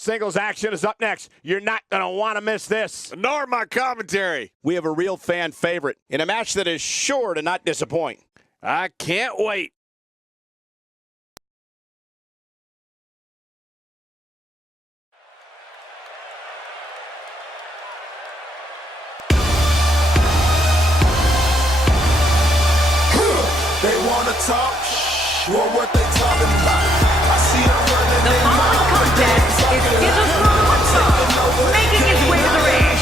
Singles action is up next. You're not going to want to miss this. Nor my commentary. We have a real fan favorite in a match that is sure to not disappoint. I can't wait. They wanna talk, well, what they talking about? I see them running. The following contest is scheduled for one fall, making its way to the ring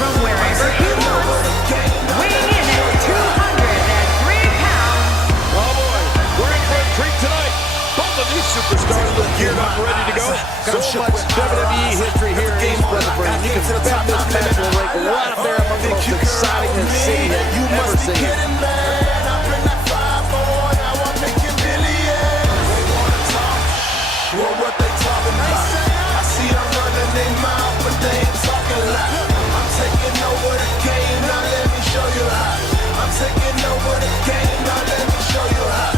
from wherever he wants, weighing in at 203 pounds. Oh boy, we're in for a treat tonight. Both of these superstars look geared up, ready to go. So much WWE history here in East Rutherford. You can bet this match will rank right up there among the most exciting the city has ever seen. Well, what they talking about? I see them running their mouth, but they ain't talking loud. I'm taking over the game, now let me show you how. I'm taking over the game, now let me show you how.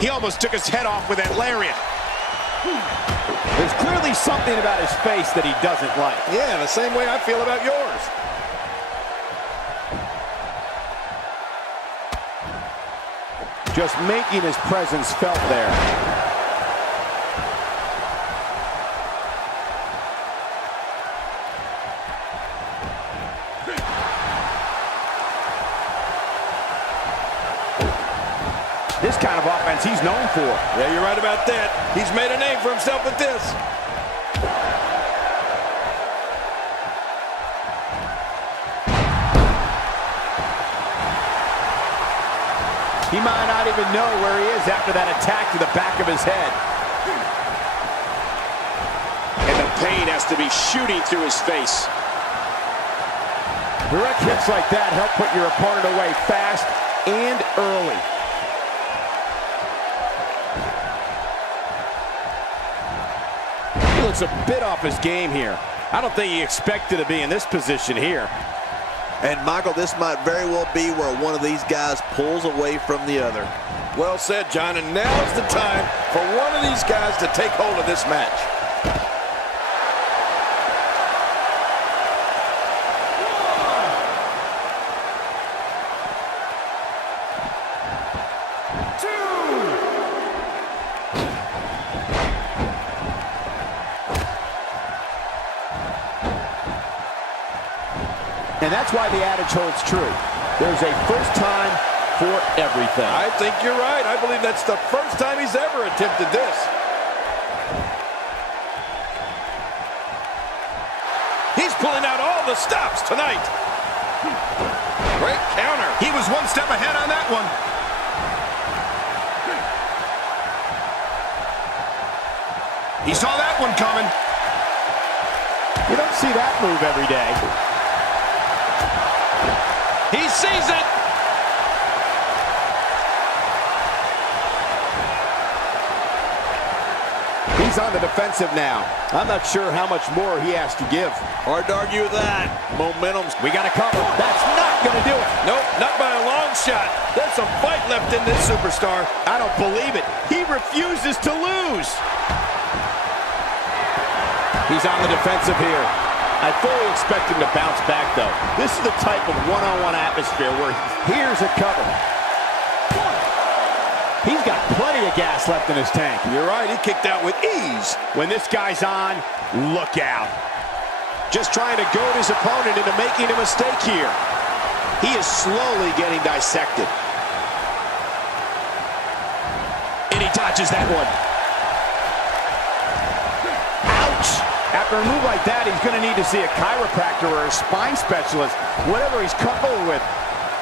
He almost took his head off with that lariat. There's clearly something about his face that he doesn't like. Yeah, the same way I feel about yours. Just making his presence felt there. This kind of offense he's known for. Yeah, you're right about that. He's made a name for himself with this. He might not even know where he is after that attack to the back of his head. And the pain has to be shooting through his face. Direct hits like that help put your opponent away fast and early. He looks a bit off his game here. I don't think he expected to be in this position here. And Michael, this might very well be where one of these guys pulls away from the other. Well said, John, and now's the time for one of these guys to take hold of this match. And that's why the adage holds true. There's a first time for everything. I think you're right. I believe that's the first time he's ever attempted this. pulling out all the stops tonight. Great counter. He was one step ahead on that one. He saw that one coming. You don't see that move every day. He sees it. He's on the defensive now. I'm not sure how much more he has to give. Hard to argue with that. Momentum's. We got to cover. That's not going to do it. Nope, not by a long shot. There's some fight left in this superstar. I don't believe it. He refuses to lose. He's on the defensive here. I fully expect him to bounce back, though. This is the type of one-on-one atmosphere where here's a cover. He's got plenty of gas left in his tank. You're right, he kicked out with ease. When this guy's on, look out. Just trying to goad his opponent into making a mistake here. He is slowly getting dissected. And he dodges that one. Ouch! After a move like that, he's going to need to see a chiropractor or a spine specialist, whatever he's comfortable with.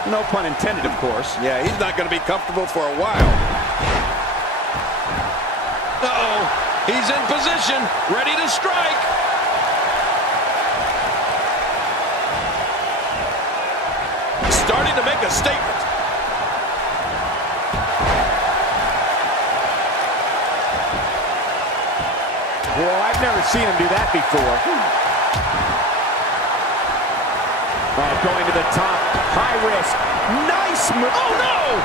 No pun intended, of course. Yeah, he's not going to be comfortable for a while. Uh-oh. He's in position, ready to strike. Starting to make a statement. Well, I've never seen him do that before. Oh, going to the top. High risk. Nice move. Oh, no!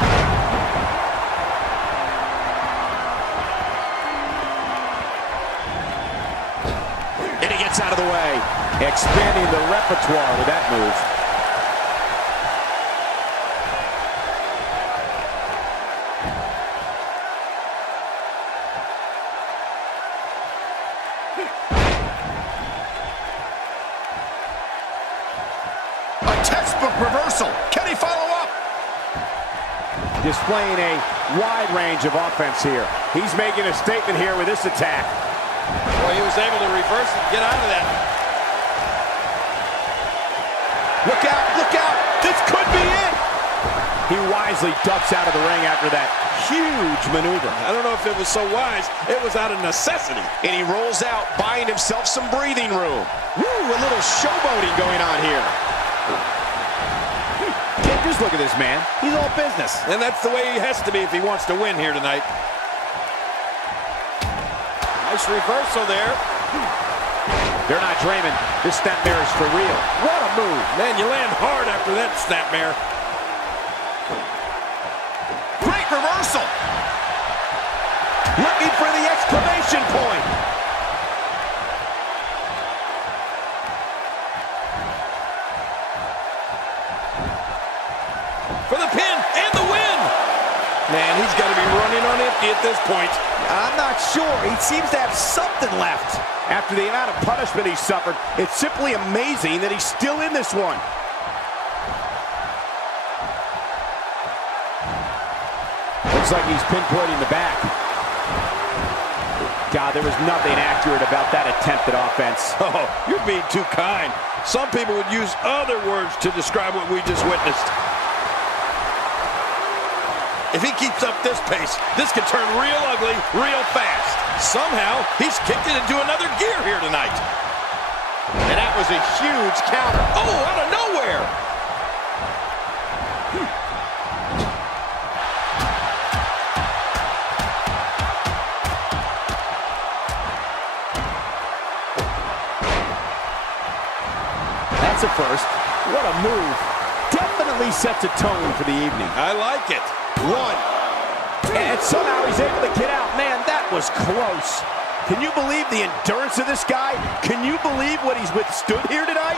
And he gets out of the way. Expanding the repertoire with that move. Reversal. Can he follow up? Displaying a wide range of offense here. He's making a statement here with this attack. Well, he was able to reverse it and get out of that. Look out, look out. This could be it. He wisely ducks out of the ring after that huge maneuver. I don't know if it was so wise. It was out of necessity. And he rolls out, buying himself some breathing room. Woo, a little showboating going on here. Just look at this man. He's all business. And that's the way he has to be if he wants to win here tonight. Nice reversal there. They're not dreaming. This snapmare is for real. What a move. Man, you land hard after that snapmare. Great reversal. Looking for the exclamation point. For the pin and the win. Man, he's got to be running on empty at this point. I'm not sure. He seems to have something left. After the amount of punishment he suffered, it's simply amazing that he's still in this one. Looks like he's pinpointing the back. God, there was nothing accurate about that attempt at offense. Oh, you're being too kind. Some people would use other words to describe what we just witnessed. If he keeps up this pace, this could turn real ugly real fast. Somehow, he's kicked it into another gear here tonight. And that was a huge counter. Oh, out of nowhere. That's a first. What a move. Definitely sets a tone for the evening. I like it. One. And somehow he's able to get out. Man, that was close. Can you believe the endurance of this guy? Can you believe what he's withstood here tonight?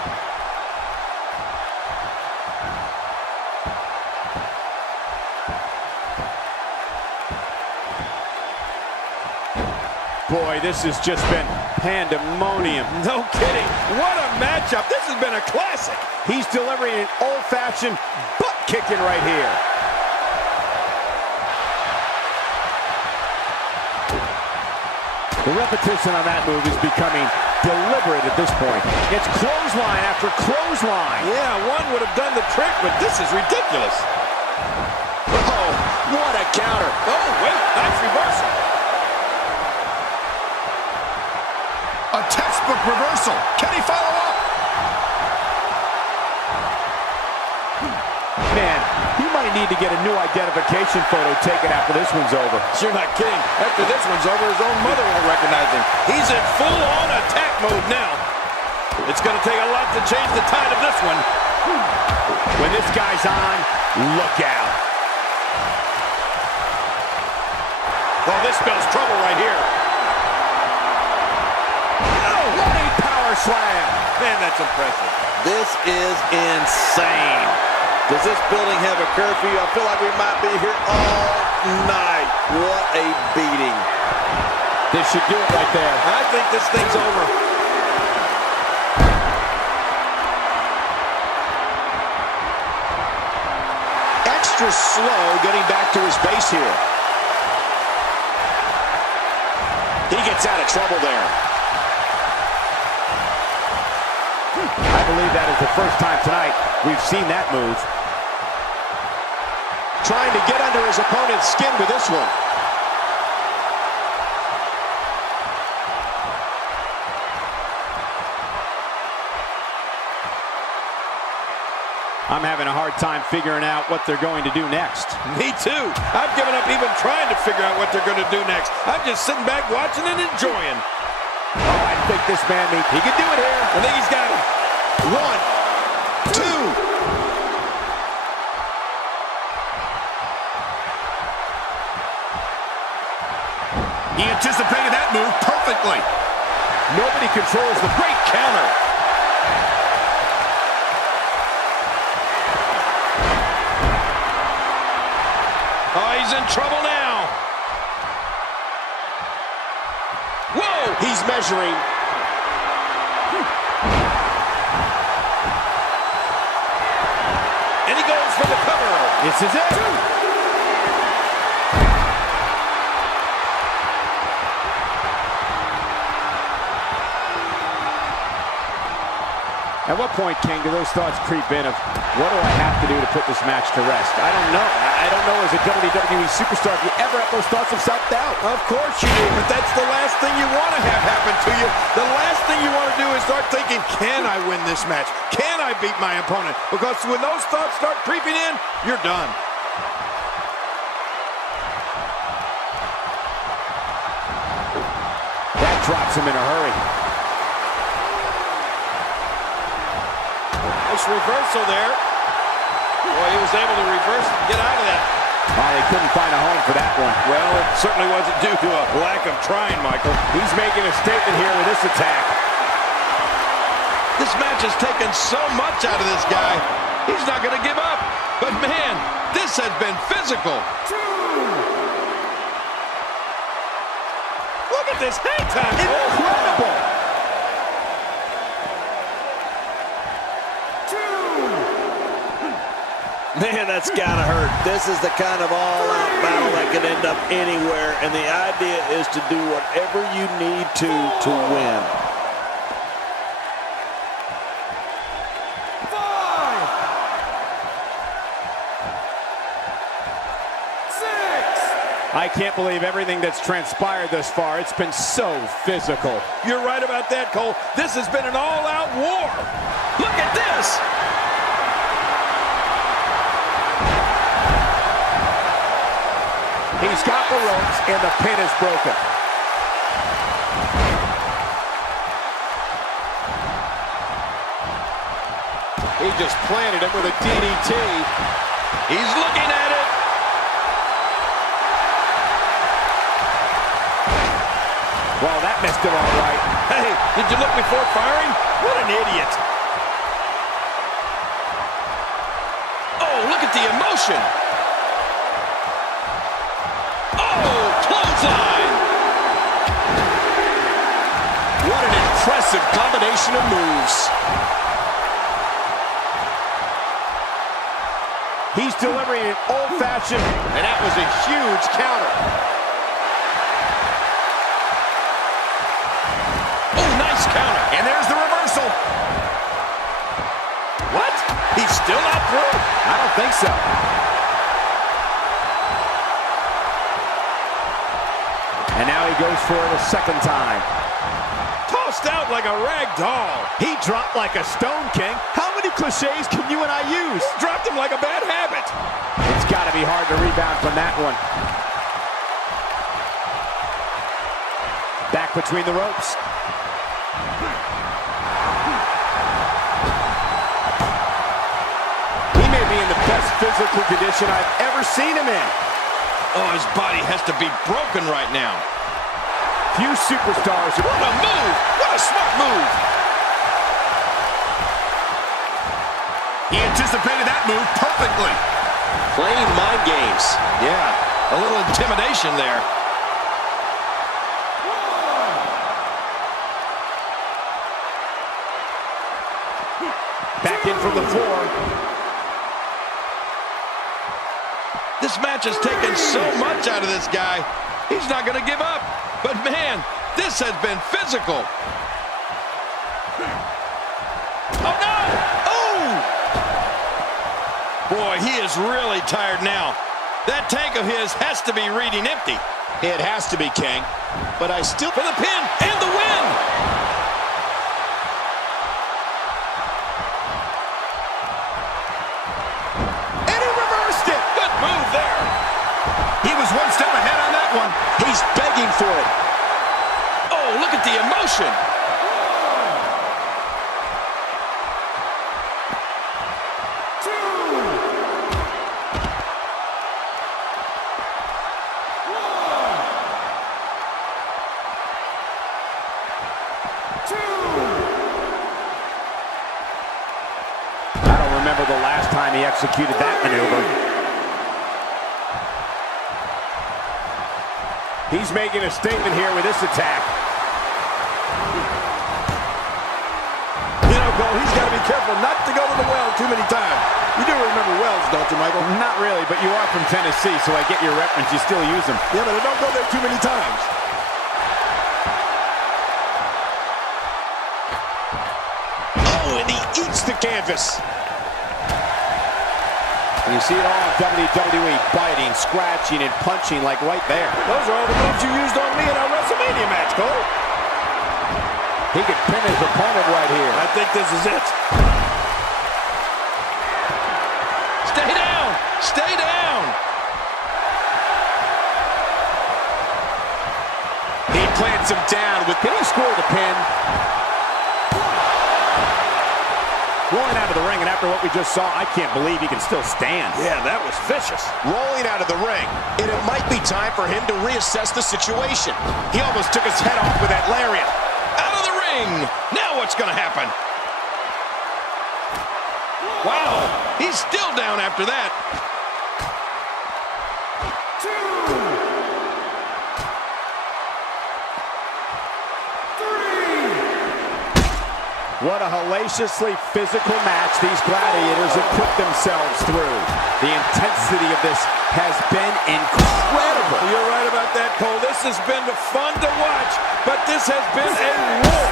Boy, this has just been pandemonium. No kidding. What a matchup. This has been a classic. He's delivering an old-fashioned butt-kicking right here. The repetition on that move is becoming deliberate at this point. It's clothesline after clothesline. Yeah, one would have done the trick, but this is ridiculous. Oh, what a counter. Oh, wait, nice reversal. A textbook reversal. Can he follow up? Man, he might need to get a new identification photo taken after this one's over. You're not kidding. After this one's over, his own mother won't recognize him. He's in full-on attack mode now. It's going to take a lot to change the tide of this one. When this guy's on, look out. Oh, this spells trouble right here. Oh, what a power slam. Man, that's impressive. This is insane. Does this building have a curfew? I feel like we might be here all night. What a beating. This should do it right there. I think this thing's over. Extra slow getting back to his base here. He gets out of trouble there. I believe that is the first time tonight we've seen that move. Trying to get under his opponent's skin with this one. I'm having a hard time figuring out what they're going to do next. Me too. I've given up even trying to figure out what they're going to do next. I'm just sitting back watching and enjoying. Oh, I think this man, he can do it here. I think he's got him. 1, 2. He anticipated that move perfectly. Nobody controls the Great counter. Oh, he's in trouble now. Whoa! He's measuring. And he goes for the cover. This is it. At what point, King, do those thoughts creep in of what do I have to do to put this match to rest? I don't know. I don't know as a WWE superstar if you ever have those thoughts of self-doubt. Of course you do, but that's the last thing you want to have happen to you. The last thing you want to do is start thinking, can I win this match? Can I beat my opponent? Because when those thoughts start creeping in, you're done. That drops him in a hurry. Nice reversal there. Boy, he was able to reverse and get out of that. Oh, they couldn't find a home for that one. Well, it certainly wasn't due to a lack of trying, Michael. He's making a statement here with this attack. This match has taken so much out of this guy. He's not going to give up. But, man, this has been physical. Look at this hang time. Incredible. Man, that's gotta hurt. This is the kind of all-out battle that can end up anywhere, and the idea is to do whatever you need to win. 5, 6. I can't believe everything that's transpired thus far. It's been so physical. You're right about that, Cole. This has been an all-out war. Look at this. He's got the ropes, and the pin is broken. He just planted him with a DDT. He's looking at it. Well, that missed him all right. Hey, did you look before firing? What an idiot. Oh, look at the emotion. Oh, clothesline. What an impressive combination of moves. He's delivering an old-fashioned, And that was a huge counter. Oh, nice counter. think so. And now he goes for it a second time. Tossed out like a rag doll. He dropped like a stone, King. How many cliches can you and I use? Dropped him like a bad habit. It's got to be hard to rebound from that one. Back between the ropes. He may be in the best physical condition I've ever seen him in. Oh, his body has to be broken right now. Few superstars. What a move! What a smart move! He anticipated that move perfectly. Playing mind games. Yeah, a little intimidation there. Back in from the floor. This match has taken so much out of this guy. He's not going to give up. But man, this has been physical. Oh no! Oh! Boy, he is really tired now. That tank of his has to be reading empty. It has to be, King. But I still... For the pin and the win! And he reversed it! Good move there. He was one step ahead on that one. He's begging for it. Oh, look at the emotion. I don't remember the last time he executed that maneuver. He's making a statement here with this attack. You know, Cole, he's got to be careful not to go to the well too many times. You do remember wells, don't you, Michael? Not really, but you are from Tennessee, so I get your reference. You still use them. Yeah, but I don't go there too many times. Oh, and he eats the canvas. And you see it all in WWE, biting, scratching, and punching like right there. Those are all the moves you used on me in our WrestleMania match, Cole. He could pin his opponent right here. I think this is it. Stay down! Stay down! He plants him down with... Can he score the pin? Rolling out of the ring, and after what we just saw, I can't believe he can still stand. Yeah, that was vicious. rolling out of the ring, and it might be time for him to reassess the situation. He almost took his head off with that lariat. Out of the ring! Now what's going to happen? Wow, he's still down after that. What a hellaciously physical match these gladiators have put themselves through. The intensity of this has been incredible. You're right about that, Cole. This has been fun to watch, but this has been a war.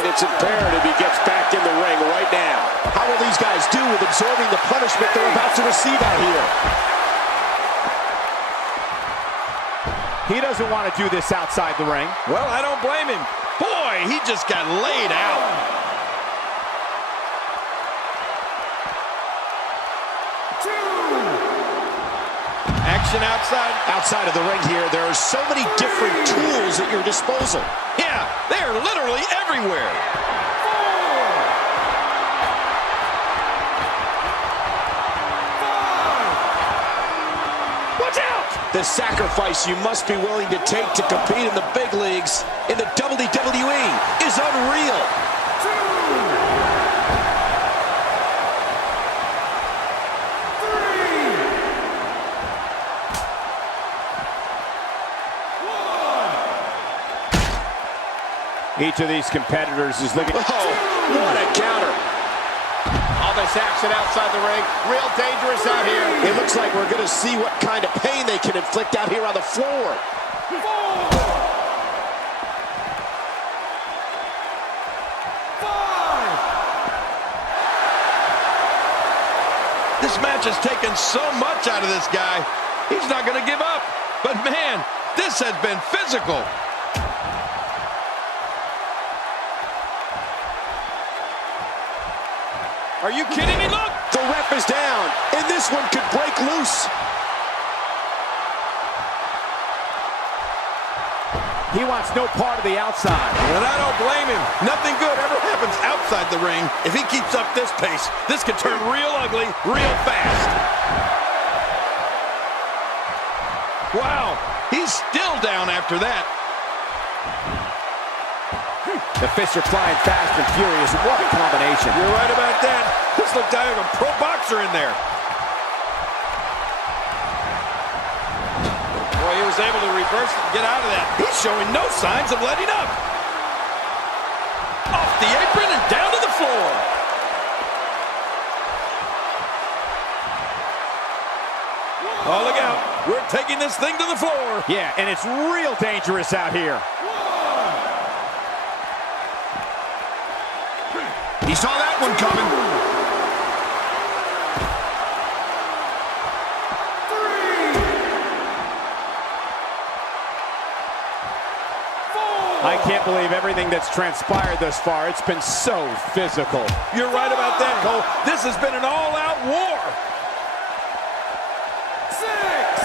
And it's imperative he gets back in the ring right now. How will these guys do with absorbing the punishment they're about to receive out here? He doesn't want to do this outside the ring. Well, I don't blame him. Boy, he just got laid out. Action outside. Outside of the ring here, there are so many different tools at your disposal. Yeah, they are literally everywhere. Watch out! The sacrifice you must be willing to take to compete in the big leagues in the WWE is unreal. Each of these competitors is looking... Oh, what a counter. All this action outside the ring, real dangerous out here. It looks like we're going to see what kind of pain they can inflict out here on the floor. match has taken so much out of this guy. He's not going to give up. But man, this has been physical. Are you kidding me? Look! The ref is down, and this one could break loose. He wants no part of the outside. And I don't blame him. Nothing good ever happens outside the ring. If he keeps up this pace, this could turn real ugly real fast. Wow, he's still down after that. The fists are flying fast and furious. What a combination. You're right about that. This looked like a pro boxer in there. Boy, he was able to reverse it and get out of that. He's showing no signs of letting up. Off the apron and down to the floor. Oh, look out. We're taking this thing to the floor. Yeah, and it's real dangerous out here. He saw that one coming. I can't believe everything that's transpired thus far. It's been so physical. You're right about that, Cole. This has been an all-out war.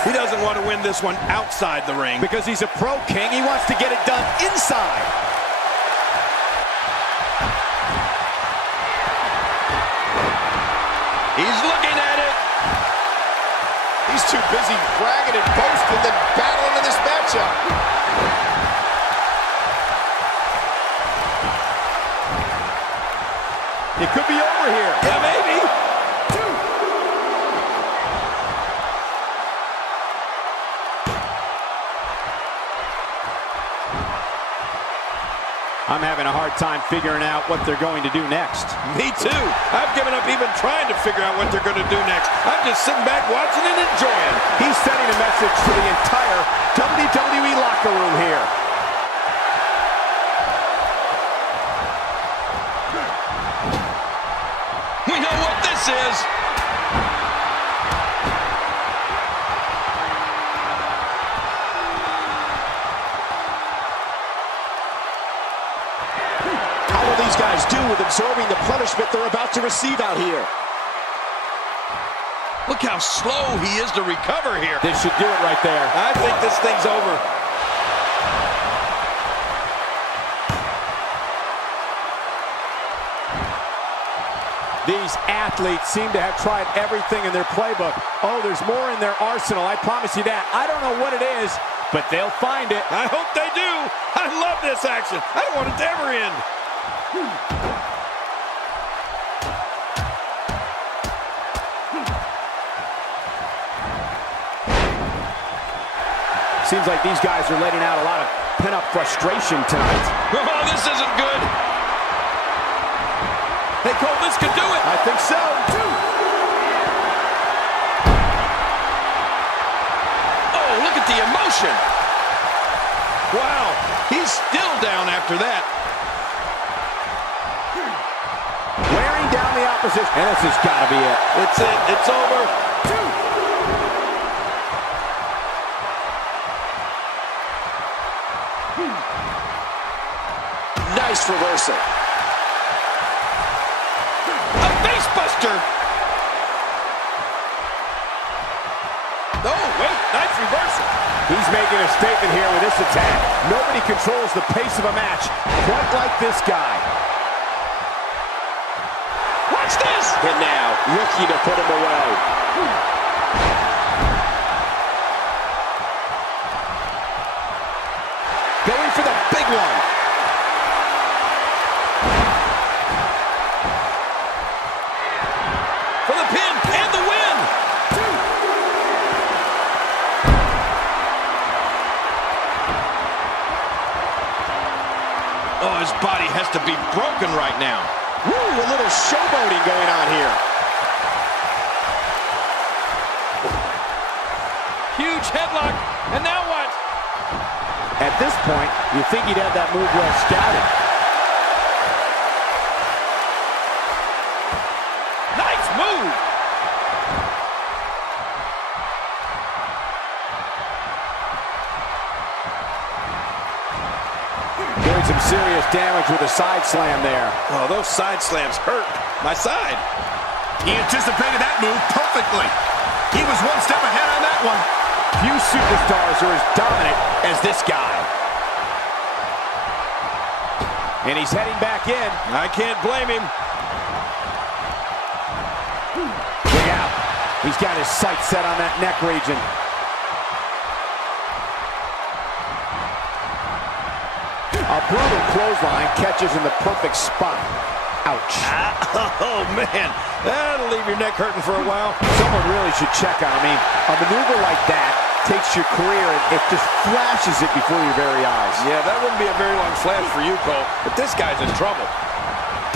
He doesn't want to win this one outside the ring. Because he's a pro king, he wants to get it done inside. He's looking at it. He's too busy bragging and boasting than battling in this matchup. It could be over here. Yeah, maybe. I'm having a hard time figuring out what they're going to do next. Me too. I've given up even trying to figure out what they're going to do next. I'm just sitting back watching and enjoying. He's sending a message to the entire WWE locker room here. We know what this is. How will these guys do with absorbing the punishment they're about to receive out here? Look how slow he is to recover here. This should do it right there. I think this thing's over. These athletes seem to have tried everything in their playbook. Oh, there's more in their arsenal, I promise you that. I don't know what it is, but they'll find it. I hope they do. I love this action. I don't want it to ever end. Seems like these guys are letting out a lot of pent-up frustration tonight. Oh, this isn't good. Hey, Cole, this could do it. I think so. Oh, look at the emotion. Wow, he's still down after that. Wearing down the opposition. And this has got to be it. It's it. It's over. Nice reversal. A face buster. Oh, wait, nice reversal. He's making a statement here with this attack. Nobody controls the pace of a match quite like this guy. Watch this. And now, looking to put him away. Going for the big one. For the pin and the win. Oh, his body has to be broken right now. Woo, a little showboating going on here. Huge headlock. And now what? At this point, you think he'd have that move well scouted. Nice move. some serious damage with a side slam there. Oh, those side slams hurt my side. He anticipated that move perfectly. He was one step ahead on that one. Few superstars are as dominant as this guy. And he's heading back in. I can't blame him. Look out. He's got his sights set on that neck region. A brutal clothesline catches in the perfect spot. Ouch. Oh, man. That'll leave your neck hurting for a while. Someone really should check on. I mean, a maneuver like that takes your career and it just flashes it before your very eyes. Yeah, that wouldn't be a very long flash for you, Cole. But this guy's in trouble.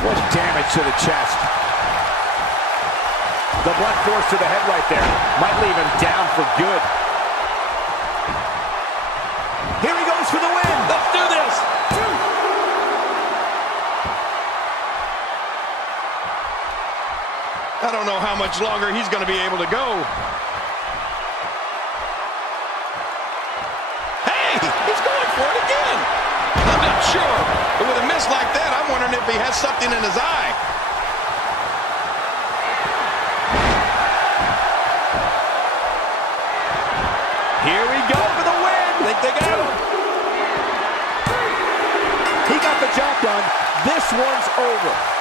What damage to the chest. The blunt force to the head right there might leave him down for good. Here he goes for the win. Let's do this. I don't know how much longer he's going to be able to go. Hey, he's going for it again. I'm not sure, but with a miss like that, I'm wondering if he has something in his eye. Here we go for the win. I think they got him. He got the job done. This one's over.